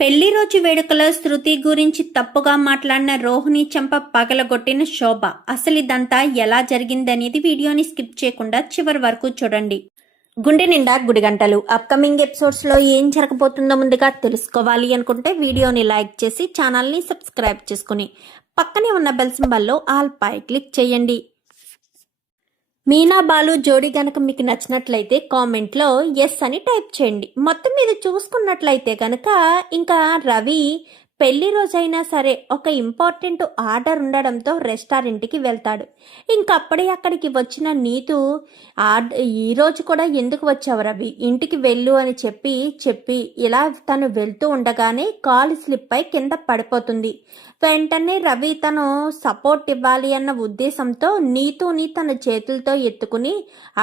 పెళ్లి రోజు వేడుకలో శృతి గురించి తప్పుగా మాట్లాడిన రోహిణి చెంప పగలగొట్టిన శోభ. అసలు ఇదంతా ఎలా జరిగిందనేది వీడియోని స్కిప్ చేయకుండా చివరి వరకు చూడండి. గుండె నిండా గుడిగంటలు అప్కమింగ్ ఎపిసోడ్స్ లో ఏం జరగబోతుందో ముందుగా తెలుసుకోవాలి అనుకుంటే వీడియోని లైక్ చేసి ఛానల్ని సబ్స్క్రైబ్ చేసుకుని పక్కనే ఉన్న బెల్ సింబల్లో ఆల్ పై క్లిక్ చేయండి. మీనా బాలు జోడీ గనక మీకు నచ్చినట్లయితే కామెంట్లో ఎస్ అని టైప్ చేయండి. మొత్తం మీద చూసుకున్నట్లయితే కనుక ఇంకా రవి పెళ్లి రోజైనా సరే ఒక ఇంపార్టెంట్ ఆర్డర్ ఉండడంతో రెస్టారెంట్కి వెళ్తాడు. ఇంకప్పుడే అక్కడికి వచ్చిన నీతు ఈరోజు కూడా ఎందుకు వచ్చావు రవి, ఇంటికి వెళ్ళు అని చెప్పి ఇలా తను వెళ్తూ ఉండగానే కాలు స్లిప్ అయి కింద పడిపోతుంది. వెంటనే రవి తను సపోర్ట్ ఇవ్వాలి అన్న ఉద్దేశంతో నీతుని తన చేతులతో ఎత్తుకుని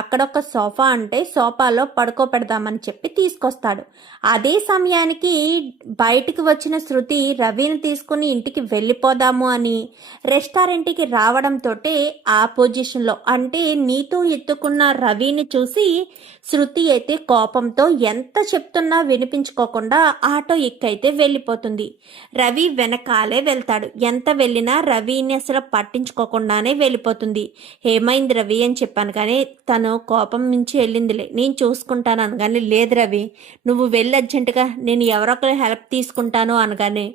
అక్కడొక సోఫా అంటే సోఫాలో పడుకోపెడదామని చెప్పి తీసుకొస్తాడు. అదే సమయానికి బయటికి వచ్చిన శృతి రవిని తీసుకుని ఇంటికి వెళ్ళిపోదాము అని రెస్టారెంట్కి రావడంతో ఆ పొజిషన్లో అంటే నీతు ఎత్తుకున్న రవిని చూసి శృతి అయితే కోపంతో ఎంత చెప్తున్నా వినిపించుకోకుండా ఆటో ఎక్కైతే వెళ్ళిపోతుంది. రవి వెనకాలే వెళ్తాడు. ఎంత వెళ్ళినా రవిని అసలు పట్టించుకోకుండానే వెళ్ళిపోతుంది. ఏమైంది రవి అని చెప్పాను కానీ తను కోపం నుంచి వెళ్ళిందిలే, నేను చూసుకుంటాను అనగానే లేదు రవి నువ్వు వెళ్ళి అర్జెంటుగా, నేను ఎవరొకరు హెల్ప్ తీసుకుంటాను అనగానే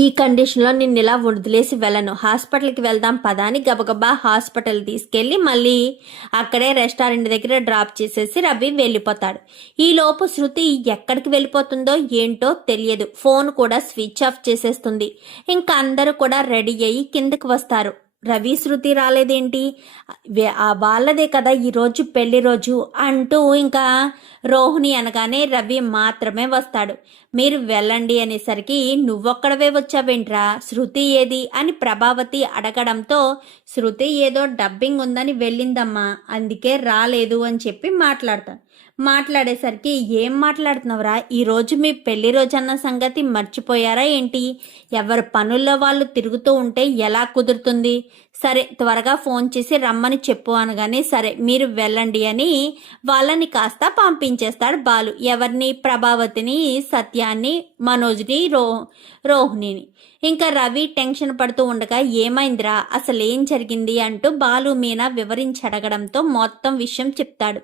ఈ కండిషన్లో నిన్ను ఇలా వదిలేసి వెళ్ళను, హాస్పిటల్కి వెళ్దాం పదా అని గబగబా హాస్పిటల్ తీసుకెళ్ళి మళ్ళీ అక్కడే రెస్టారెంట్ దగ్గర డ్రాప్ చేసేసి రవి వెళ్ళిపోతాడు. ఈలోపు శృతి ఎక్కడికి వెళ్ళిపోతుందో ఏంటో తెలియదు. ఫోన్ కూడా స్విచ్ ఆఫ్ చేసేస్తుంది. ఇంకా అందరూ కూడా రెడీ అయ్యి కిందకి వస్తారు. రవి శృతి రాలేదేంటి, వాళ్ళదే కదా ఈరోజు పెళ్లి రోజు అంటూ ఇంకా రోహిణి అనగానే రవి మాత్రమే వస్తాడు. మీరు వెళ్ళండి అనేసరికి నువ్వొక్కడవే వచ్చావేంట్రా, శృతి ఏది అని ప్రభావతి అడగడంతో శృతి ఏదో డబ్బింగ్ ఉందని వెళ్ళిందమ్మా, అందుకే రాలేదు అని చెప్పి మాట్లాడేసరికి ఏం మాట్లాడుతున్నావురా, ఈరోజు మీ పెళ్లి రోజు అన్న సంగతి మర్చిపోయారా ఏంటి, ఎవరి పనుల్లో వాళ్ళు తిరుగుతూ ఉంటే ఎలా కుదురుతుంది, సరే త్వరగా ఫోన్ చేసి రమ్మని చెప్పు అనగానే సరే మీరు వెళ్ళండి అని వాళ్ళని కాస్త పంపించేస్తాడు బాలు. ఎవరిని, ప్రభావతిని, సత్యాన్ని, మనోజ్ని, రోహిణిని. ఇంకా రవి టెన్షన్ పడుతూ ఉండగా ఏమైందిరా, అసలేం జరిగింది అంటూ బాలు మీనా వివరించి అడగడంతో మొత్తం విషయం చెప్తాడు.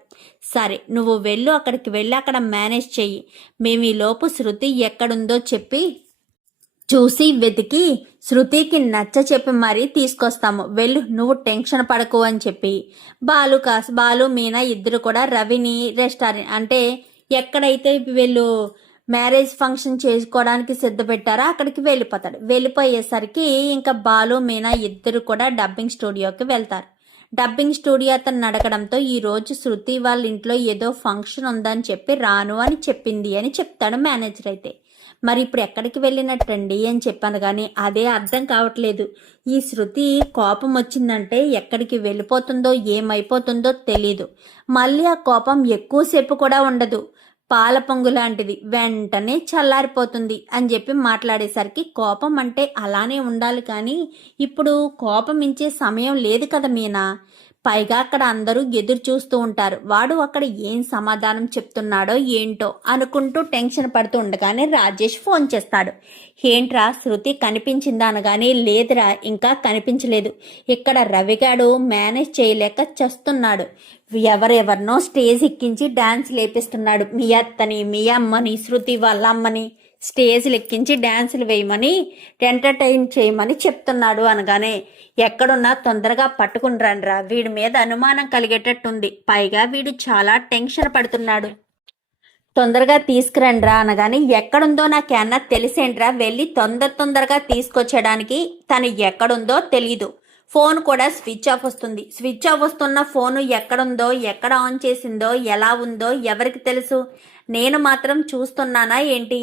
సరే నువ్వు వెళ్ళు, అక్కడికి వెళ్ళి అక్కడ మేనేజ్ చెయ్యి, మేము ఈ లోపు శృతి ఎక్కడుందో చూసి వెతికి శృతికి నచ్చ చెప్పి మరీ తీసుకొస్తాము, వెళ్ళు నువ్వు టెన్షన్ పడకు అని చెప్పి బాలు మీనా ఇద్దరు కూడా రవిని రెస్టారెంట్ అంటే ఎక్కడైతే వీళ్ళు మ్యారేజ్ ఫంక్షన్ చేసుకోవడానికి సిద్ధపెట్టారో అక్కడికి వెళ్ళిపోయేసరికి ఇంకా బాలు మీనా ఇద్దరు కూడా డబ్బింగ్ స్టూడియోకి వెళ్తారు. డబ్బింగ్ స్టూడియో అతను అడగడంతో ఈరోజు శృతి వాళ్ళ ఇంట్లో ఏదో ఫంక్షన్ ఉందని చెప్పి రాను అని చెప్పింది అని చెప్తాడు మేనేజర్. అయితే మరి ఇప్పుడు ఎక్కడికి వెళ్ళినట్టండి అని చెప్పాను కానీ అదే అర్థం కావట్లేదు. ఈ శృతి కోపం వచ్చిందంటే ఎక్కడికి వెళ్ళిపోతుందో ఏమైపోతుందో తెలీదు. మళ్ళీ ఆ కోపం ఎక్కువసేపు కూడా ఉండదు, పాల పొంగు లాంటిది, వెంటనే చల్లారిపోతుంది అని చెప్పి మాట్లాడేసరికి కోపం అంటే అలానే ఉండాలి కానీ ఇప్పుడు కోపం ఇచ్చే సమయం లేదు కదా మీనా, పైగా అక్కడ అందరూ ఎదురు చూస్తూ ఉంటారు, వాడు అక్కడ ఏం సమాధానం చెప్తున్నాడో ఏంటో అనుకుంటూ టెన్షన్ పడుతూ ఉండగానే రాజేష్ ఫోన్ చేస్తాడు. ఏంట్రా శృతి కనిపించిందా అనగానే లేదురా ఇంకా కనిపించలేదు, ఇక్కడ రవిగాడు మేనేజ్ చేయలేక చస్తున్నాడు, ఎవరెవరినో స్టేజ్ ఎక్కించి డాన్స్ లేపిస్తున్నాడు, మీ అత్తని మీ అమ్మని శృతి వాళ్ళ అమ్మని స్టేజ్లు ఎక్కించి డాన్సులు వేయమని ఎంటర్టైన్ చేయమని చెప్తున్నాడు అనగానే ఎక్కడున్నా తొందరగా పట్టుకుని రండ్రా, వీడి మీద అనుమానం కలిగేటట్టుంది, పైగా వీడు చాలా టెన్షన్ పడుతున్నాడు, తొందరగా తీసుకురండ్రా అనగానే ఎక్కడుందో నాకేమన్నా తెలిసేంట్రా, వెళ్ళి తొందరగా తీసుకొచ్చేయడానికి, తను ఎక్కడుందో తెలీదు, ఫోన్ కూడా స్విచ్ ఆఫ్ వస్తుంది, స్విచ్ ఆఫ్ వస్తున్న ఫోను ఎక్కడుందో ఎక్కడ ఆన్ చేసిందో ఎలా ఉందో ఎవరికి తెలుసు, నేను మాత్రం చూస్తున్నానా ఏంటి,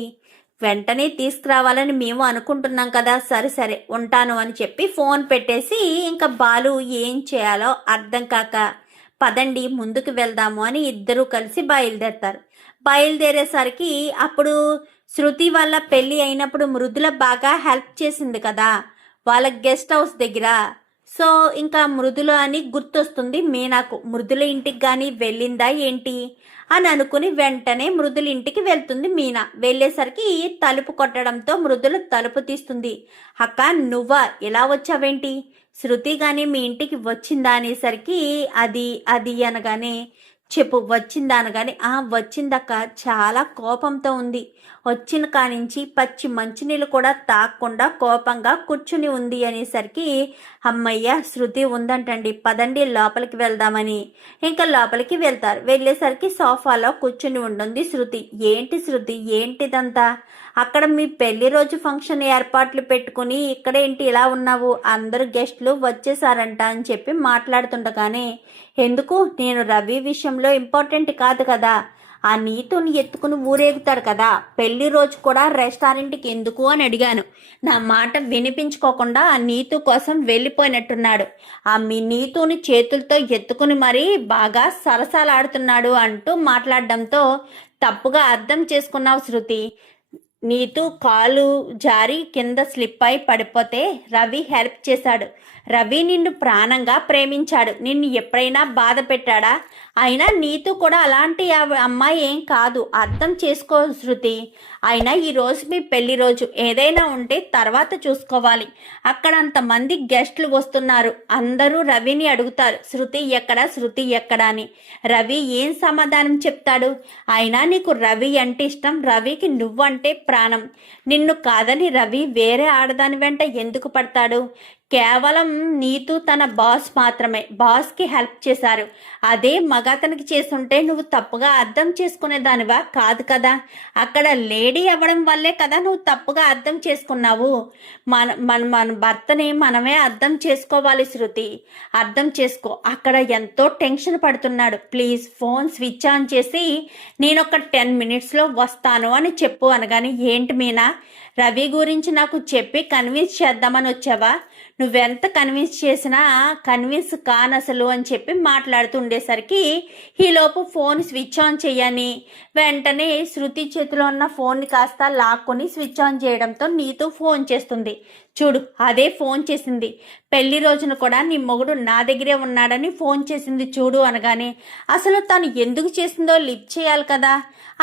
వెంటనే తీసుకురావాలని మేము అనుకుంటున్నాం కదా, సరే ఉంటాను అని చెప్పి ఫోన్ పెట్టేసి ఇంకా బాలు ఏం చేయాలో అర్థం కాక పదండి ముందుకు వెళ్దాము అని ఇద్దరూ కలిసి బయలుదేరేసరికి అప్పుడు శృతి వాళ్ళ పెళ్ళి అయినప్పుడు మృదుల బాగా హెల్ప్ చేసింది కదా వాళ్ళ గెస్ట్ హౌస్ దగ్గర, సో ఇంకా మృదుల అని గుర్తొస్తుంది మీనాకు. మృదుల ఇంటికి కానీ వెళ్ళిందా ఏంటి అని అనుకుని వెంటనే మృదుల ఇంటికి వెళ్తుంది మీనా. వెళ్ళేసరికి తలుపు కొట్టడంతో మృదుల తలుపు తీస్తుంది. అక్క నువ్వా, ఎలా వచ్చావేంటి? శృతి కానీ మీ ఇంటికి వచ్చిందా అనేసరికి అది అది అనగానే చెప్పు వచ్చిందా అనగానే వచ్చిందక్క, చాలా కోపంతో ఉంది. వచ్చిన కానించి పచ్చి మంచినీళ్ళు కూడా తాగకుండా కోపంగా కూర్చుని ఉంది అనేసరికి అమ్మయ్య శృతి ఉందంటండి, పదండి లోపలికి వెళ్దామని ఇంకా లోపలికి వెళ్తారు. వెళ్ళేసరికి సోఫాలో కూర్చుని ఉంటుంది శృతి. ఏంటి శృతి, ఏంటిదంతా? అక్కడ మీ పెళ్లి రోజు ఫంక్షన్ ఏర్పాట్లు పెట్టుకుని ఇక్కడేంటి ఇలా ఉన్నావు? అందరు గెస్టులు వచ్చేసారంట అని చెప్పి మాట్లాడుతుండగానే, ఎందుకు, నేను రవి విషయంలో ఇంపార్టెంట్ కాదు కదా, ఆ నీతుని ఎత్తుకుని ఊరేగుతాడు కదా, పెళ్లి రోజు కూడా రెస్టారెంట్కి ఎందుకు అని అడిగాను. నా మాట వినిపించుకోకుండా ఆ నీతు కోసం వెళ్ళిపోయినట్టున్నాడు. ఆ మీ నీతుని చేతులతో ఎత్తుకుని మరీ బాగా సరసాలాడుతున్నాడు అంటూ మాట్లాడడంతో తప్పుగా అర్థం చేసుకున్నావు శృతి. నీతు కాలు జారి కింద స్లిప్ అయి పడిపోతే రవి హెల్ప్ చేశాడు. రవి నిన్ను ప్రాణంగా ప్రేమించాడు. నిన్ను ఎప్పుడైనా బాధ పెట్టాడా? అయినా నీతు కూడా అలాంటి అమ్మాయి ఏం కాదు, అర్థం చేసుకో శృతి. అయినా ఈరోజు మీ పెళ్లి రోజు, ఏదైనా ఉంటే తర్వాత చూసుకోవాలి. అక్కడ అంతమంది గెస్టులు వస్తున్నారు, అందరూ రవిని అడుగుతారు శృతి ఎక్కడా, శృతి ఎక్కడా అని. రవి ఏం సమాధానం చెప్తాడు? అయినా నీకు రవి అంటే ఇష్టం, రవికి నువ్వంటే ప్రాణం. నిన్ను కాదని రవి వేరే ఆడదాని వెంట ఎందుకు పడతాడు? కేవలం నీతు తన బాస్ మాత్రమే, బాస్కి హెల్ప్ చేశారు. అదే మగతనికి చేస్తుంటే నువ్వు తప్పుగా అర్థం చేసుకునేదానివా? కాదు కదా. అక్కడ లేడీ అవ్వడం వల్లే కదా నువ్వు తప్పుగా అర్థం చేసుకున్నావు. మన భర్తని మనమే అర్థం చేసుకోవాలి శృతి, అర్థం చేసుకో. అక్కడ ఎంతో టెన్షన్ పడుతున్నాడు. ప్లీజ్ ఫోన్ స్విచ్ ఆన్ చేసి నేను ఒక 10 minutesలో వస్తాను అని చెప్పు అనగానే, ఏంటి మీనా, రవి గురించి నాకు చెప్పి కన్విన్స్ చేద్దామని వచ్చావా? నువ్వెంత కన్విన్స్ చేసినా కన్విన్స్ కానసలు అని చెప్పి మాట్లాడుతుండేసరికి ఈలోపు ఫోన్ స్విచ్ ఆన్ చేయని వెంటనే శృతి చేతిలో ఉన్న ఫోన్ని కాస్త లాక్కొని స్విచ్ ఆన్ చేయడంతో నీతో ఫోన్ చేస్తుంది. చూడు, అదే ఫోన్ చేసింది. పెళ్లి రోజున కూడా నీ మొగుడు నా దగ్గరే ఉన్నాడని ఫోన్ చేసింది చూడు అనగానే, అసలు తను ఎందుకు చేసిందో లిఫ్ట్ చేయాలి కదా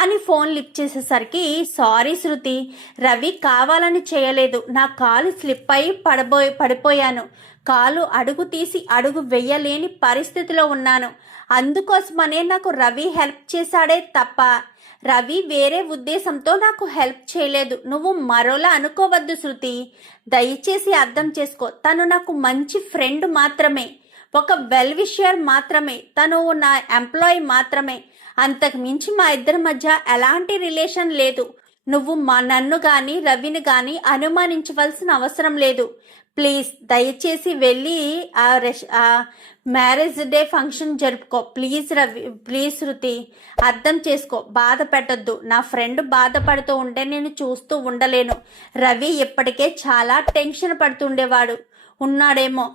అని ఫోన్ లిఫ్ట్ చేసేసరికి, సారీ శృతి, రవి కావాలని చేయలేదు. నా కాలు స్లిప్ అయి పడిపోయాను. కాలు అడుగు తీసి అడుగు వెయ్యలేని పరిస్థితిలో ఉన్నాను. అందుకోసమనే నాకు రవి హెల్ప్ చేశాడే తప్ప రవి వేరే ఉద్దేశంతో నాకు హెల్ప్ చేయలేదు. నువ్వు మరోలా అనుకోవద్దు శృతి, దయచేసి అర్థం చేసుకో. తను నాకు మంచి ఫ్రెండ్ మాత్రమే, ఒక వెల్ విషయర్ మాత్రమే, తను నా ఎంప్లాయీ మాత్రమే. అంతకు మించి మా ఇద్దరి మధ్య ఎలాంటి రిలేషన్ లేదు. నువ్వు నన్ను కానీ రవిని కానీ అనుమానించవలసిన అవసరం లేదు. ప్లీజ్ దయచేసి వెళ్ళి ఆ మ్యారేజ్ డే ఫంక్షన్ జరుపుకో. ప్లీజ్ రవి, ప్లీజ్ శృతి, అర్థం చేసుకో, బాధ పెట్టద్దు. నా ఫ్రెండ్ బాధపడుతూ ఉంటే నేను చూస్తూ ఉండలేను. రవి ఇప్పటికే చాలా టెన్షన్ పడుతుండేవాడు ఉన్నాడేమో.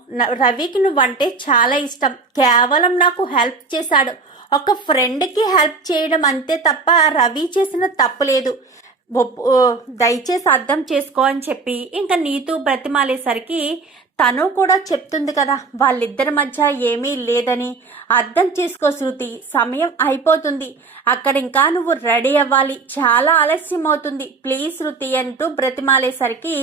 రవికి నువ్వంటే చాలా ఇష్టం, కేవలం నాకు హెల్ప్ చేశాడు. ఒక ఫ్రెండ్కి హెల్ప్ చేయడం అంతే తప్ప రవి చేసిన తప్పు లేదు. దయచేసి అర్థం చేసుకో అని చెప్పి ఇంకా నీతూ బ్రతిమాలేసరికి తను కూడా చెప్తుంది కదా వాళ్ళిద్దరి మధ్య ఏమీ లేదని. అర్థం చేసుకో శృతి, సమయం అయిపోతుంది, అక్కడ ఇంకా నువ్వు రెడీ అవ్వాలి, చాలా ఆలస్యం అవుతుంది, ప్లీజ్ శృతి అంటూ బ్రతిమాలేసరికి,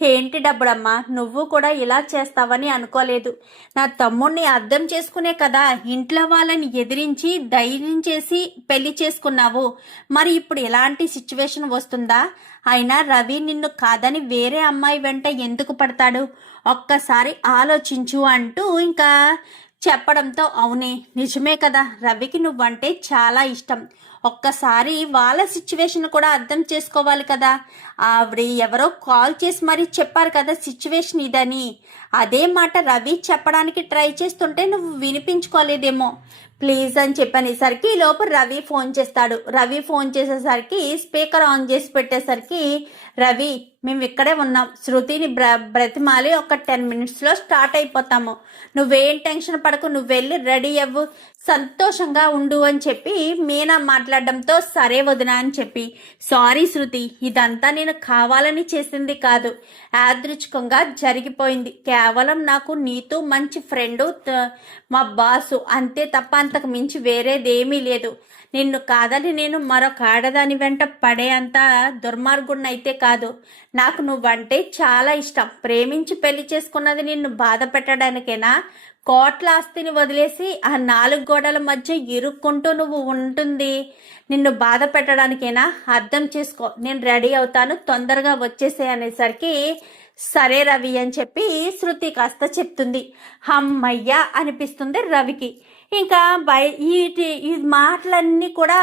ఏంటి డబ్బుడమ్మా, నువ్వు కూడా ఇలా చేస్తావని అనుకోలేదు. నా తమ్ముడిని అర్థం చేసుకునే కదా ఇంట్లో వాళ్ళని ఎదిరించి ధైర్యం చేసి పెళ్లి చేసుకున్నావు. మరి ఇప్పుడు ఎలాంటి సిచ్యువేషన్ వస్తుందా? అయినా రవి నిన్ను కాదని వేరే అమ్మాయి వెంట ఎందుకు పడతాడు? ఒక్కసారి ఆలోచించు అంటూ ఇంకా చెప్పడంతో, అవునే నిజమే కదా, రవికి నువ్వంటే చాలా ఇష్టం. ఒక్కసారి వాళ్ళ సిచ్యువేషన్ కూడా అర్థం చేసుకోవాలి కదా. ఆవిడ ఎవరో కాల్ చేసి మరీ చెప్పారు కదా సిచ్యువేషన్ ఇదని. అదే మాట రవి చెప్పడానికి ట్రై చేస్తుంటే నువ్వు వినిపించుకోలేదేమో. ప్లీజ్ అని చెప్పనేసరికి లోపు రవి ఫోన్ చేస్తాడు. రవి ఫోన్ చేసేసరికి స్పీకర్ ఆన్ చేసి పెట్టేసరికి, రవి మేము ఇక్కడే ఉన్నాం. శృతిని బ్రతిమాలి ఒక 10 మినిట్స్లో స్టార్ట్ అయిపోతాము. నువ్వేం టెన్షన్ పడకు, నువ్వు వెళ్ళి రెడీ అవ్వు, సంతోషంగా ఉండు అని చెప్పి మీనా మాట్లాడడంతో సరే వదినా అని చెప్పి, సారీ శృతి, ఇదంతా నేను కావాలని చేసింది కాదు, యాదృచ్ఛికంగా జరిగిపోయింది. కేవలం నాకు నీతో మంచి ఫ్రెండు, మా బాసు అంతే తప్ప అంతకు మించి వేరేదేమీ లేదు. నిన్ను కాదని నేను మరొక ఆడదాని వెంట పడే అంత దుర్మార్గుడినైతే కాదు. నాకు నువ్వంటే చాలా ఇష్టం. ప్రేమించి పెళ్లి చేసుకున్నది నిన్ను బాధ పెట్టడానికేనా? కోట్ల ఆస్తిని వదిలేసి ఆ 4 గోడల మధ్య ఇరుక్కుంటూ నువ్వు ఉంటుంది నిన్ను బాధ పెట్టడానికేనా? అర్థం చేసుకో, నేను రెడీ అవుతాను, తొందరగా వచ్చేసే అనేసరికి సరే రవి అని చెప్పి శృతి కాస్త చెప్తుంది. అమ్మయ్యా అనిపిస్తుంది రవికి. ఇంకా ఈ మాటలన్నీ కూడా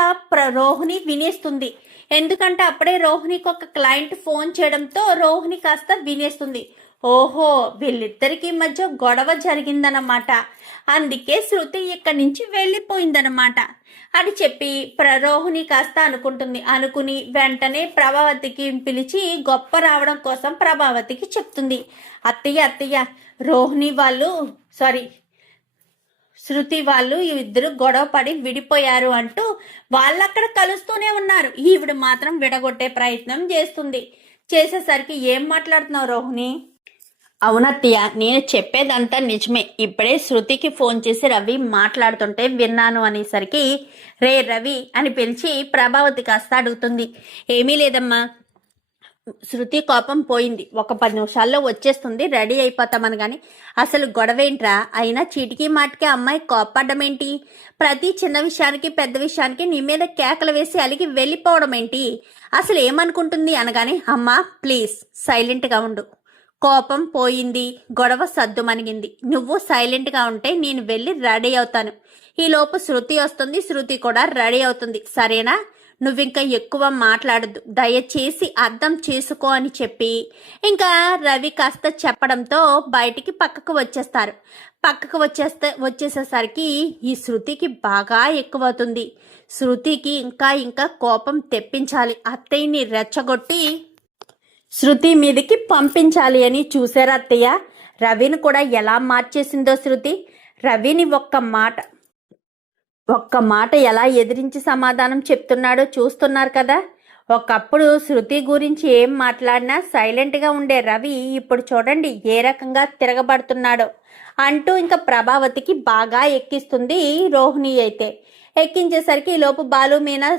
రోహిణి వినేస్తుంది. ఎందుకంటే అప్పుడే రోహిణికి ఒక క్లయింట్ ఫోన్ చేయడంతో రోహిణి కాస్త వినేస్తుంది. ఓహో, వీళ్ళిద్దరికి మధ్య గొడవ జరిగిందన్నమాట, అందుకే శృతి ఇక్కడి నుంచి వెళ్ళిపోయిందన్నమాట అని చెప్పి రోహిణి కాస్త అనుకుంటుంది. అనుకుని వెంటనే ప్రభావతికి పిలిచి గొప్ప రావడం కోసం ప్రభావతికి చెప్తుంది. అత్తయ్య రోహిణి వాళ్ళు శృతి వాళ్ళు ఇద్దరు గొడవ పడి విడిపోయారు అంటూ వాళ్ళక్కడ కలుస్తూనే ఉన్నారు. ఈవిడ మాత్రం విడగొట్టే ప్రయత్నం చేసేసరికి ఏం మాట్లాడుతున్నావు రోహిణి? అవునత్తయ్య, నేను చెప్పేదంతా నిజమే. ఇప్పుడే శృతికి ఫోన్ చేసి రవి మాట్లాడుతుంటే విన్నాను అనేసరికి రే రవి అని పిలిచి ప్రభావతి కాస్త అడుగుతుంది. ఏమీ లేదమ్మా, శృతి కోపం పోయింది, ఒక 10 నిమిషాల్లో వచ్చేస్తుంది, రెడీ అయిపోతామని. కానీ అసలు గొడవేంట్రా? అయినా చీటికి మాటికి అమ్మాయి కోపడ్డమేంటి? ప్రతి చిన్న విషయానికి పెద్ద విషయానికి నీ మీద కేకలు వేసి అలిగి వెళ్ళిపోవడం ఏంటి? అసలు ఏమనుకుంటుంది అనగానే, అమ్మా ప్లీజ్ సైలెంట్గా ఉండు, కోపం పోయింది, గొడవ సద్దుమణిగింది, నువ్వు సైలెంట్గా ఉంటే నేను వెళ్ళి రెడీ అవుతాను. ఈలోపు శృతి వస్తుంది, శృతి కూడా రెడీ అవుతుంది, సరేనా? నువ్వింకా ఎక్కువ మాట్లాడద్దు, దయచేసి అర్థం చేసుకో అని చెప్పి ఇంకా రవి కాస్త చెప్పడంతో బయటికి పక్కకు వచ్చేస్తారు. వచ్చేసేసరికి ఈ శృతికి బాగా ఎక్కువవుతుంది. శృతికి ఇంకా కోపం తెప్పించాలి, అత్తయ్యని రెచ్చగొట్టి శృతి మీదకి పంపించాలి అని చూసారా అత్తయ్య? రవిని కూడా ఎలా మార్చేసిందో శృతి. రవిని ఒక్క మాట ఎలా ఎదిరించి సమాధానం చెప్తున్నాడో చూస్తున్నారు కదా. ఒకప్పుడు శృతి గురించి ఏం మాట్లాడినా సైలెంట్గా ఉండే రవి ఇప్పుడు చూడండి ఏ రకంగా తిరగబడుతున్నాడో అంటూ ఇంకా ప్రభావతికి బాగా ఎక్కిస్తుంది రోహిణి. అయితే ఎక్కించేసరికి ఈలోపు బాలు మీనా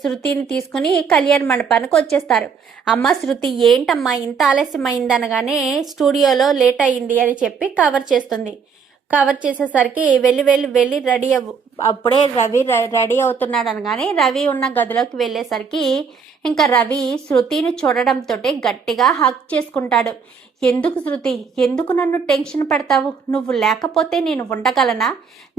శృతిని తీసుకుని కళ్యాణ మండపానికి వచ్చేస్తారు. అమ్మ శృతి, ఏంటమ్మా ఇంత ఆలస్యమైందనగానే స్టూడియోలో లేట్ అయింది అని చెప్పి కవర్ చేసేసరికి వెళ్ళి రెడీ అప్పుడే రవి రెడీ అవుతున్నాడు అనగానే రవి ఉన్న గదిలోకి వెళ్ళేసరికి ఇంకా రవి శృతిని చూడడంతో గట్టిగా హక్ చేసుకుంటాడు. ఎందుకు శృతి, ఎందుకు నన్ను టెన్షన్ పెడతావు? నువ్వు లేకపోతే నేను ఉండగలనా?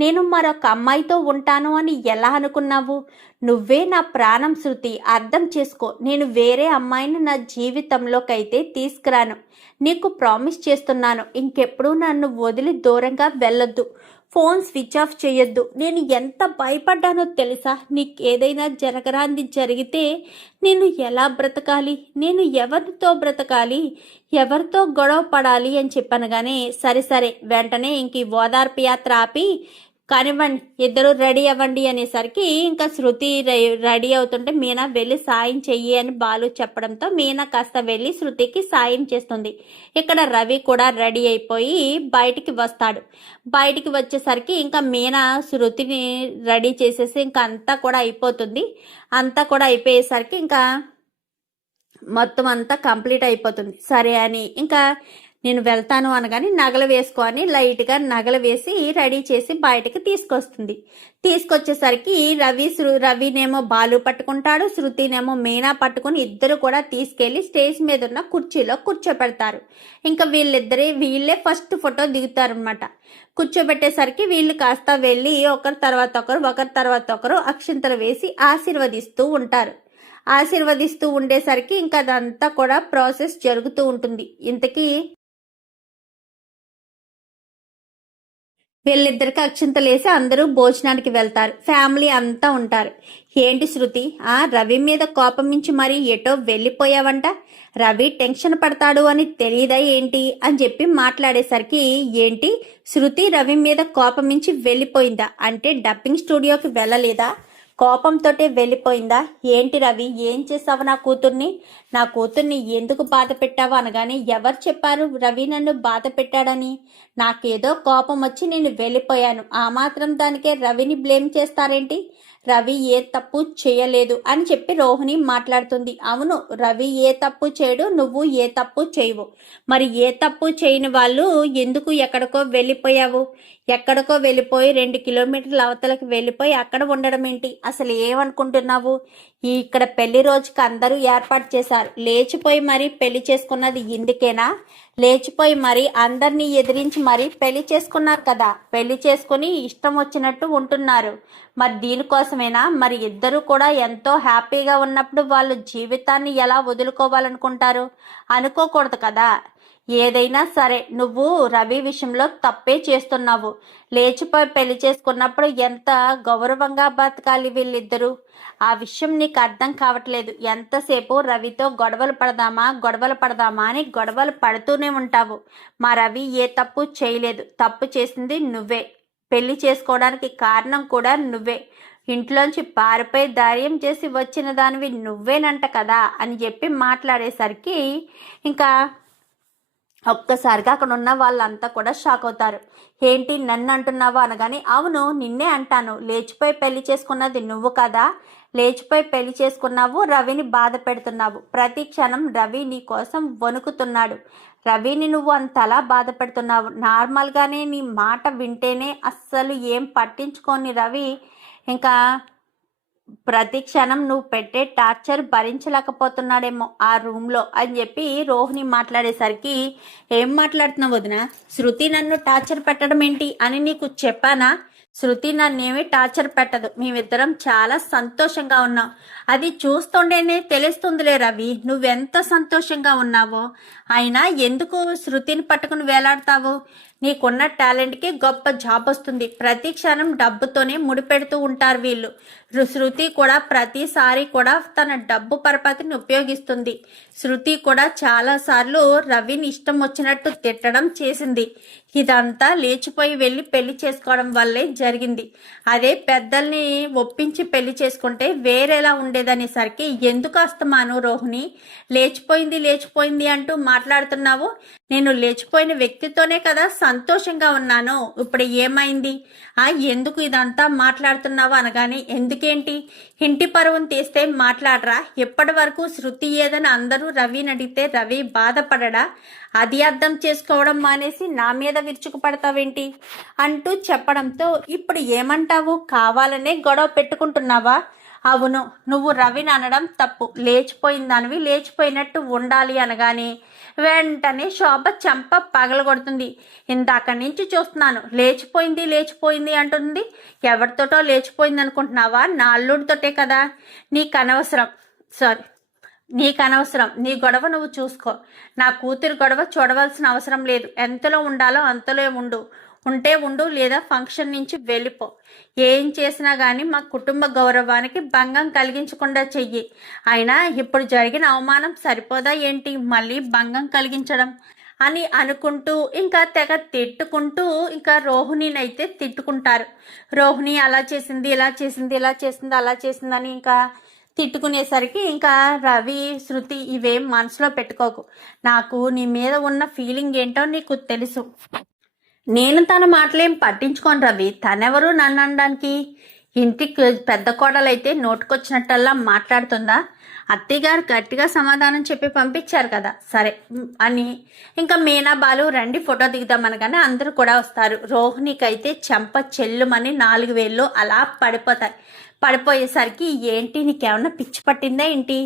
నేను మరొక అమ్మాయితో ఉంటాను అని ఎలా అనుకున్నావు? నువ్వే నా ప్రాణం శృతి, అర్థం చేసుకో. నేను వేరే అమ్మాయిని నా జీవితంలోకి అయితే తీసుకురాను, నీకు ప్రామిస్ చేస్తున్నాను. ఇంకెప్పుడు నన్ను వదిలి దూరంగా వెళ్ళొద్దు, ఫోన్ స్విచ్ ఆఫ్ చేయొద్దు. నేను ఎంత భయపడ్డానో తెలుసా? నీకు ఏదైనా జరగరాంది జరిగితే నేను ఎలా బ్రతకాలి? నేను ఎవరితో బ్రతకాలి? ఎవరితో గొడవ పడాలి అని చెప్పనగానే సరే వెంటనే ఇంక ఓదార్పు యాత్ర ఆపి కానివ్వండి, ఇద్దరు రెడీ అవ్వండి అనేసరికి ఇంకా శృతి రెడీ అవుతుంటే మీనా వెళ్ళి సాయం చెయ్యి అని బాలు చెప్పడంతో మీనా కాస్త వెళ్ళి శృతికి సాయం చేస్తుంది. ఇక్కడ రవి కూడా రెడీ అయిపోయి బయటికి వస్తాడు. బయటికి వచ్చేసరికి ఇంకా మీనా శృతిని రెడీ చేసేసి ఇంకా అంతా కూడా అయిపోతుంది. అంతా కూడా అయిపోయేసరికి ఇంకా మొత్తం అంతా కంప్లీట్ అయిపోతుంది. సరే అని ఇంకా నేను వెళ్తాను అనగానే నగలు వేసుకొని లైట్గా నగలు వేసి రెడీ చేసి బయటకు తీసుకొచ్చేసరికి రవినేమో బాలు పట్టుకుంటాడు, శృతినేమో మీనా పట్టుకుని ఇద్దరు కూడా తీసుకెళ్లి స్టేజ్ మీద ఉన్న కుర్చీలో కూర్చోబెడతారు. ఇంకా వీళ్ళే ఫస్ట్ ఫోటో దిగుతారు అనమాట. కూర్చోబెట్టేసరికి వీళ్ళు కాస్త వెళ్ళి ఒకరి తర్వాత ఒకరు అక్షింతలు వేసి ఆశీర్వదిస్తూ ఉండేసరికి ఇంకా అదంతా కూడా ప్రాసెస్ జరుగుతూ ఉంటుంది. ఇంతకీ వీళ్ళిద్దరికి అక్షింతలేసి అందరూ భోజనానికి వెళ్తారు. ఫ్యామిలీ అంతా ఉంటారు. ఏంటి శృతి, రవి మీద కోపం మించి మరి ఎటో వెళ్ళిపోయావంట? రవి టెన్షన్ పడతాడు అని తెలియదా ఏంటి అని చెప్పి మాట్లాడేసరికి, ఏంటి శృతి రవి మీద కోపం మించి వెళ్ళిపోయిందా అంటే డబ్బింగ్ స్టూడియోకి వెళ్ళలేదా? కోపంతోటే వెళ్ళిపోయిందా ఏంటి? రవి ఏం చేసావు నా కూతుర్ని ఎందుకు బాధ పెట్టావు అనగానే, ఎవరు చెప్పారు రవి నన్ను బాధ పెట్టాడని? నాకేదో కోపం వచ్చి నేను వెళ్ళిపోయాను, ఆ మాత్రం దానికే రవిని బ్లేమ్ చేస్తారేంటి? రవి ఏ తప్పు చేయలేదు అని చెప్పి రోహిణి మాట్లాడుతుంది. అవును, రవి ఏ తప్పు చేయడు, నువ్వు ఏ తప్పు చేయవు. మరి ఏ తప్పు చేయని వాళ్ళు ఎందుకు ఎక్కడికో వెళ్ళిపోయావు? ఎక్కడికో వెళ్ళిపోయి 2 కిలోమీటర్ల అవతలకి వెళ్ళిపోయి అక్కడ ఉండడం ఏంటి? అసలు ఏమనుకుంటున్నావు? ఇక్కడ పెళ్లి రోజుకి అందరూ ఏర్పాటు చేశారు, లేచిపోయి మరి పెళ్లి చేసుకున్నది ఇందుకేనా? లేచిపోయి మరి అందరినీ ఎదిరించి మరి పెళ్లి చేసుకున్నారు కదా, పెళ్లి చేసుకుని ఇష్టం వచ్చినట్టు ఉంటున్నారు. మరి దీనికోసమేనా? మరి ఇద్దరు కూడా ఎంతో హ్యాపీగా ఉన్నప్పుడు వాళ్ళు జీవితాన్ని ఎలా వదులుకోవాలనుకుంటారు? అనుకోకూడదు కదా. ఏదైనా సరే నువ్వు రవి విషయంలో తప్పే చేస్తున్నావు. లేచిపోయి పెళ్లి చేసుకున్నప్పుడు ఎంత గౌరవంగా బతకాలి వీళ్ళిద్దరూ. ఆ విషయం నీకు అర్థం కావట్లేదు. ఎంతసేపు రవితో గొడవలు పడదామా అని గొడవలు పడుతూనే ఉంటావు. మా రవి ఏ తప్పు చేయలేదు, తప్పు చేసింది నువ్వే. పెళ్లి చేసుకోవడానికి కారణం కూడా నువ్వే. ఇంట్లోంచి పారిపోయి ధైర్యం చేసి వచ్చిన దానివి నువ్వేనంట కదా అని చెప్పి మాట్లాడేసరికి ఇంకా ఒక్కసారిగా అక్కడ ఉన్న వాళ్ళంతా కూడా షాక్ అవుతారు. ఏంటి నన్ను అంటున్నావా అనగానే, అవును నిన్నే అంటాను. లేచిపోయి పెళ్లి చేసుకున్నది నువ్వు కదా, లేచిపోయి పెళ్లి చేసుకున్నావు, రవిని బాధ పెడుతున్నావు. ప్రతి క్షణం రవి నీ కోసం వణుకుతున్నాడు. రవిని నువ్వు అంతలా బాధ పెడుతున్నావు. నార్మల్గానే నీ మాట వింటేనే అస్సలు ఏం పట్టించుకోని రవి ఇంకా ప్రతి క్షణం నువ్వు పెట్టే టార్చర్ భరించలేకపోతున్నాడేమో ఆ రూమ్లో అని చెప్పి రోహిణి మాట్లాడేసరికి, ఏం మాట్లాడుతున్నావు వదిన? శృతి నన్ను టార్చర్ పెట్టడం ఏంటి అని నీకు చెప్పానా? శృతి నన్నేమి టార్చర్ పెట్టదు. మేమిద్దరం చాలా సంతోషంగా ఉన్నాం. అది చూస్తుండేనే తెలుస్తుందిలే రవి నువ్వెంత సంతోషంగా ఉన్నావో. అయినా ఎందుకు శృతిని పట్టుకుని వేలాడతావు? నీకున్న టాలెంట్కి గొప్ప జాబ్ వస్తుంది. ప్రతి క్షణం డబ్బుతోనే ముడిపెడుతూ ఉంటారు వీళ్ళు. శృతి కూడా ప్రతిసారి కూడా తన డబ్బు పరపతిని ఉపయోగిస్తుంది. శృతి కూడా చాలాసార్లు రవిని ఇష్టం వచ్చినట్టు తిట్టడం చేసింది. ఇదంతా లేచిపోయి వెళ్ళి పెళ్లి చేసుకోవడం వల్లే జరిగింది. అదే పెద్దల్ని ఒప్పించి పెళ్లి చేసుకుంటే వేరేలా ఉండేదనేసరికి, ఎందుకు అస్తమాను రోహిణి లేచిపోయింది అంటూ మాట్లాడుతున్నావు? నేను లేచిపోయిన వ్యక్తితోనే కదా సంతోషంగా ఉన్నాను. ఇప్పుడు ఏమైంది? ఎందుకు ఇదంతా మాట్లాడుతున్నావు అనగానే, ఎందుకేంటి ఇంటి పరువును తీస్తే మాట్లాడరా? ఎప్పటి వరకు శృతి ఏదని అందరూ రవిని అడిగితే రవి బాధపడడా? అది అర్థం చేసుకోవడం మానేసి నా మీద విరుచుకుపడతావేంటి అంటూ చెప్పడంతో, ఇప్పుడు ఏమంటావు? కావాలనే గొడవ పెట్టుకుంటున్నావా? అవును, నువ్వు రవిని అనడం తప్పు. లేచిపోయిందానివి లేచిపోయినట్టు ఉండాలి అనగానే వెంటనే శోభ చెంప పగలగొడుతుంది. ఇందాక నుంచి చూస్తున్నాను, లేచిపోయింది అంటుంది. ఎవరితోటో లేచిపోయింది అనుకుంటున్నావా? నా అల్లుడితోటే కదా. నీకనవసరం. నీ గొడవ నువ్వు చూసుకో. నా కూతురి గొడవ చూడవలసిన అవసరం లేదు. ఎంతలో ఉండాలో అంతలో ఉండు, లేదా ఫంక్షన్ నుంచి వెళ్ళిపో. ఏం చేసినా కానీ మా కుటుంబ గౌరవానికి భంగం కలిగించకుండా చెయ్యి. అయినా ఇప్పుడు జరిగిన అవమానం సరిపోదా ఏంటి మళ్ళీ భంగం కలిగించడం అని అనుకుంటూ ఇంకా తెగ తిట్టుకుంటూ ఇంకా రోహిణినైతే తిట్టుకుంటారు. రోహిణి అలా చేసింది అలా చేసిందని ఇంకా తిట్టుకునేసరికి, ఇంకా రవి శృతి ఇవేం మనసులో పెట్టుకోకు. నాకు నీ మీద ఉన్న ఫీలింగ్ ఏంటో నీకు తెలుసు. నేను తన మాటలేం పట్టించుకోను రవి. తనెవరు నన్ను అనడానికి? ఇంటికి పెద్ద కోడలైతే నోటుకొచ్చినట్టల్లా మాట్లాడుతుందా? అత్తయ్యగారు గట్టిగా సమాధానం చెప్పి పంపించారు కదా, సరే అని ఇంకా మీనా బాలు రండి ఫోటో దిగుదామనగానే అందరూ కూడా వస్తారు. రోహిణికైతే చెంప చెల్లుమని 4 వేళ్ళు అలా పడిపోయేసరికి, ఏంటి నీకేమన్నా పిచ్చి పట్టిందా ఏంటి?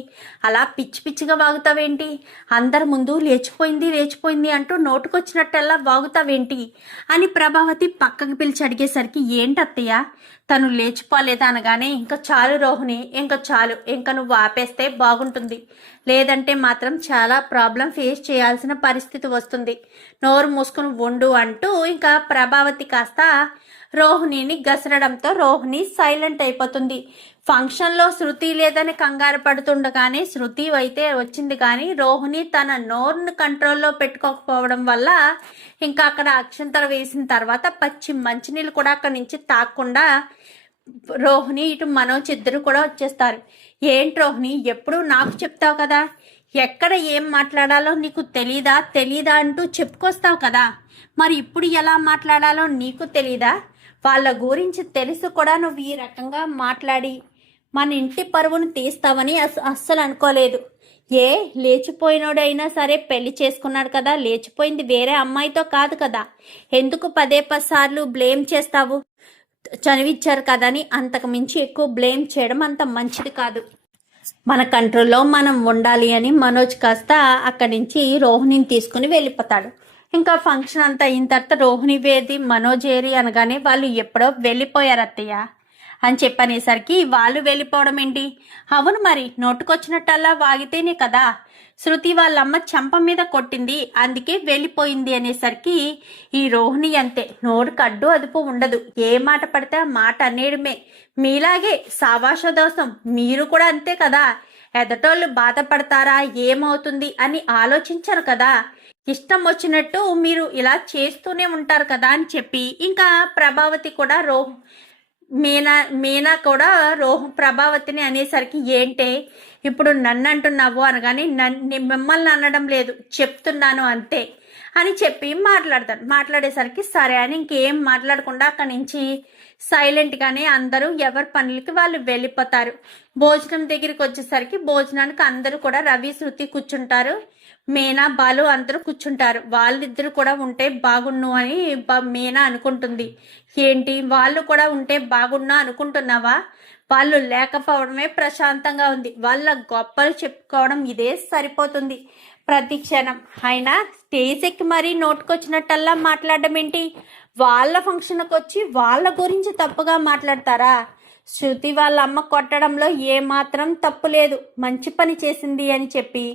అలా పిచ్చిగా వాగుతావేంటి? అందరి ముందు లేచిపోయింది అంటూ నోటుకొచ్చినట్టల్లా వాగుతావేంటి అని ప్రభావతి పక్కకు పిలిచి అడిగేసరికి, ఏంటత్తయ్య తను లేచిపోలేదా అనగానే, ఇంకా చాలు రోహిణి, ఇంకా నువ్వు ఆపేస్తే బాగుంటుంది. లేదంటే మాత్రం చాలా ప్రాబ్లం ఫేస్ చేయాల్సిన పరిస్థితి వస్తుంది. నోరు మూసుకుని ఉండు అంటూ ఇంకా ప్రభావతి కాస్త రోహిణిని గసరడంతో రోహిణి సైలెంట్ అయిపోతుంది. ఫంక్షన్లో శృతి లేదని కంగారు పడుతుండగానే శృతి అయితే వచ్చింది, కానీ రోహిణి తన నోరును కంట్రోల్లో పెట్టుకోకపోవడం వల్ల ఇంకా అక్కడ అక్షంతలు వేసిన తర్వాత పచ్చి మంచినీళ్ళు కూడా అక్కడి నుంచి తాగకుండా రోహిణి ఇటు మనోజ్ ఇద్దరు కూడా వచ్చేస్తారు. ఏంటి రోహిణి, ఎప్పుడు నాకు చెప్తావు కదా, ఎక్కడ ఏం మాట్లాడాలో నీకు తెలీదా అంటూ చెప్పుకొస్తావు కదా, మరి ఇప్పుడు ఎలా మాట్లాడాలో నీకు తెలీదా? వాళ్ళ గురించి తెలుసు కూడా నువ్వు ఈ రకంగా మాట్లాడి మన ఇంటి పరువును తీస్తావని అస్సలు అనుకోలేదు. లేచిపోయినోడైనా సరే పెళ్లి చేసుకున్నాడు కదా, లేచిపోయింది వేరే అమ్మాయితో కాదు కదా, ఎందుకు 10 సార్లు బ్లేమ్ చేస్తావు? చనివిచ్చారు కదా అని అంతకు మించి ఎక్కువ బ్లేమ్ చేయడం అంత మంచిది కాదు. మన కంట్రోల్లో మనం ఉండాలి అని మనోజ్ కాస్త అక్కడి నుంచి రోహిణిని తీసుకుని వెళ్ళిపోతాడు. ఇంకా ఫంక్షన్ అంతా అయిన తర్వాత రోహిణి వేది మనోజ్ ఏరి అనగానే వాళ్ళు ఎప్పుడో వెళ్ళిపోయారు అత్తయ్య అని చెప్పనేసరికి వాళ్ళు వెళ్ళిపోవడం ఏంటి? అవును మరి, నోటుకొచ్చినట్టల్లా వాగితేనే కదా శృతి వాళ్ళమ్మ చెంప మీద కొట్టింది, అందుకే వెళ్ళిపోయింది అనేసరికి ఈ రోహిణి అంతే, నోరుకు అడ్డు అదుపు ఉండదు, ఏ మాట పడితే ఆ మాట అనేయడమే. మీలాగే సావాస దోషం, మీరు కూడా అంతే కదా, ఎదటోళ్ళు బాధపడతారా ఏమవుతుంది అని ఆలోచించరు కదా, ఇష్టం వచ్చినట్టు మీరు ఇలా చేస్తూనే ఉంటారు కదా అని చెప్పి ఇంకా ప్రభావతి కూడా మీనా కూడా ప్రభావతిని అనేసరికి ఏంటే ఇప్పుడు నన్ను అంటున్నావు అనగానే మిమ్మల్ని అనడం లేదు, చెప్తున్నాను అంతే అని చెప్పి మాట్లాడేసరికి సరే అని ఇంకేం మాట్లాడకుండా అక్కడి నుంచి సైలెంట్గానే అందరూ ఎవరి పనులకి వాళ్ళు వెళ్ళిపోతారు. భోజనం దగ్గరికి వచ్చేసరికి భోజనానికి అందరూ కూడా రవి శృతి కూర్చుంటారు, మీనా బాలు అందరూ కూర్చుంటారు. వాళ్ళిద్దరు కూడా ఉంటే బాగుండు అని మీనా అనుకుంటుంది. ఏంటి వాళ్ళు కూడా ఉంటే బాగుండు అనుకుంటున్నావా? వాళ్ళు లేకపోవడమే ప్రశాంతంగా ఉంది, వాళ్ళ గొప్పలు చెప్పుకోవడం ఇదే సరిపోతుంది ప్రతి క్షణం. అయినా స్టేజ్ ఎక్కి మరీ నోటుకొచ్చినట్టల్లా మాట్లాడడం ఏంటి? వాళ్ళ ఫంక్షన్కి వచ్చి వాళ్ళ గురించి తప్పుగా మాట్లాడతారా? శృతి వాళ్ళ అమ్మ కొట్టడంలో ఏమాత్రం తప్పు లేదు, మంచి పని చేసింది అని చెప్పి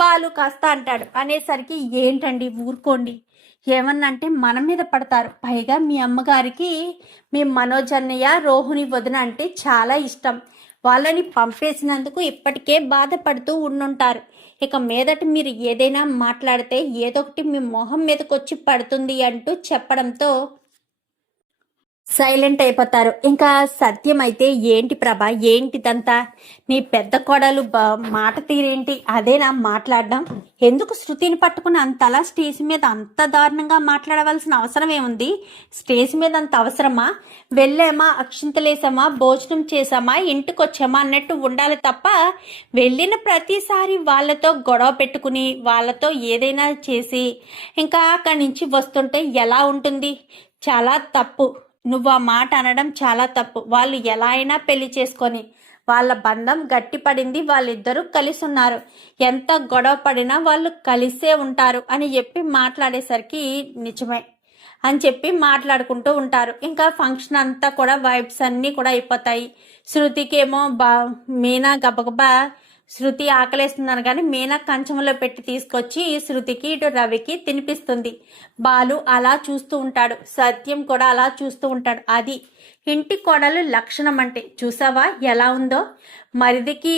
బాలు కాస్త అంటాడు. అనేసరికి ఏంటండి ఊరుకోండి, ఏమన్నంటే మన మీద పడతారు. పైగా మీ అమ్మగారికి మీ మనోజ్ అన్నయ్య రోహిణి వదిన అంటే చాలా ఇష్టం, వాళ్ళని పంపేసినందుకు ఇప్పటికే బాధపడుతూ ఉండుంటారు. ఇక మీదట మీరు ఏదైనా మాట్లాడితే ఏదొకటి మీ మొహం మీదకొచ్చి పడుతుంది అంటూ చెప్పడంతో సైలెంట్ అయిపోతారు. ఇంకా సత్యం అయితే ఏంటి ప్రభా, ఏంటిదంతా, నీ పెద్ద కోడలు మాట తీరేంటి, అదేనా మాట్లాడడం? ఎందుకు శృతిని పట్టుకుని అంతలా స్టేజ్ మీద అంత దారుణంగా మాట్లాడవలసిన అవసరం ఏముంది? స్టేజ్ మీద అంత అవసరమా? వెళ్ళామా, అక్షింతలేసామా, భోజనం చేసామా, ఇంటికి వచ్చామా అన్నట్టు ఉండాలి తప్ప వెళ్ళిన ప్రతిసారి వాళ్ళతో గొడవ పెట్టుకుని వాళ్ళతో ఏదైనా చేసి ఇంకా అక్కడి నుంచి వస్తుంటే ఎలా ఉంటుంది? చాలా తప్పు. నువ్వు ఆ మాట అనడం చాలా తప్పు. వాళ్ళు ఎలా అయినా పెళ్లి చేసుకొని వాళ్ళ బంధం గట్టిపడింది, వాళ్ళిద్దరూ కలిసి ఉన్నారు, ఎంత గొడవ పడినా వాళ్ళు కలిసే ఉంటారు అని చెప్పి మాట్లాడేసరికి నిజమే అని చెప్పి మాట్లాడుకుంటూ ఉంటారు. ఇంకా ఫంక్షన్ అంతా కూడా వైబ్స్ అన్నీ కూడా అయిపోతాయి. శృతికేమో మీనా గబగబా శృతి ఆకలేస్తున్నాను కానీ మీనా కంచంలో పెట్టి తీసుకొచ్చి శృతికి ఇటు రవికి తినిపిస్తుంది. బాలు అలా చూస్తూ ఉంటాడు, సత్యం కూడా అలా చూస్తూ ఉంటాడు. అది ఇంటి కోడలు లక్షణం అంటే. చూసావా ఎలా ఉందో? మరిదికి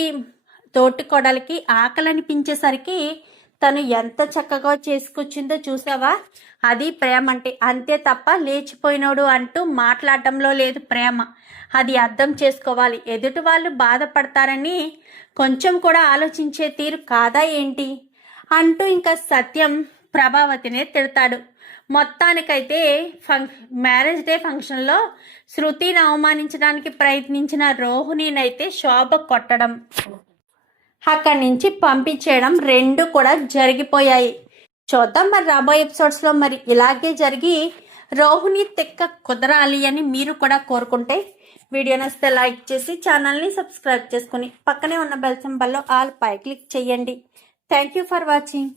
తోటి కోడలికి ఆకలి అనిపించేసరికి తను ఎంత చక్కగా చేసుకొచ్చిందో చూసావా? అది ప్రేమ అంటే. అంతే తప్ప లేచిపోయినోడు అంటూ మాట్లాడటంలో లేదు ప్రేమ. అది అర్థం చేసుకోవాలి. ఎదుటి వాళ్ళు బాధపడతారని కొంచెం కూడా ఆలోచించే తీరు కాదా ఏంటి అంటూ ఇంకా సత్యం ప్రభావతినే తిడతాడు. మొత్తానికైతే మ్యారేజ్ డే ఫంక్షన్లో శృతిని అవమానించడానికి ప్రయత్నించిన రోహిణినైతే శోభ కొట్టడం, అక్కడి నుంచి పంపించేయడం రెండు కూడా జరిగిపోయాయి. చూద్దాం మరి రాబోయే ఎపిసోడ్స్లో మరి ఇలాగే జరిగి రోహిణి తెక్క కుదరాలి అని మీరు కూడా కోరుకుంటే వీడియో నచ్చితే లైక్ చేసి ఛానల్ని సబ్స్క్రైబ్ చేసుకుని పక్కనే ఉన్న బెల్ సింబల్లో ఆల్ పై క్లిక్ చేయండి. Thank you for watching.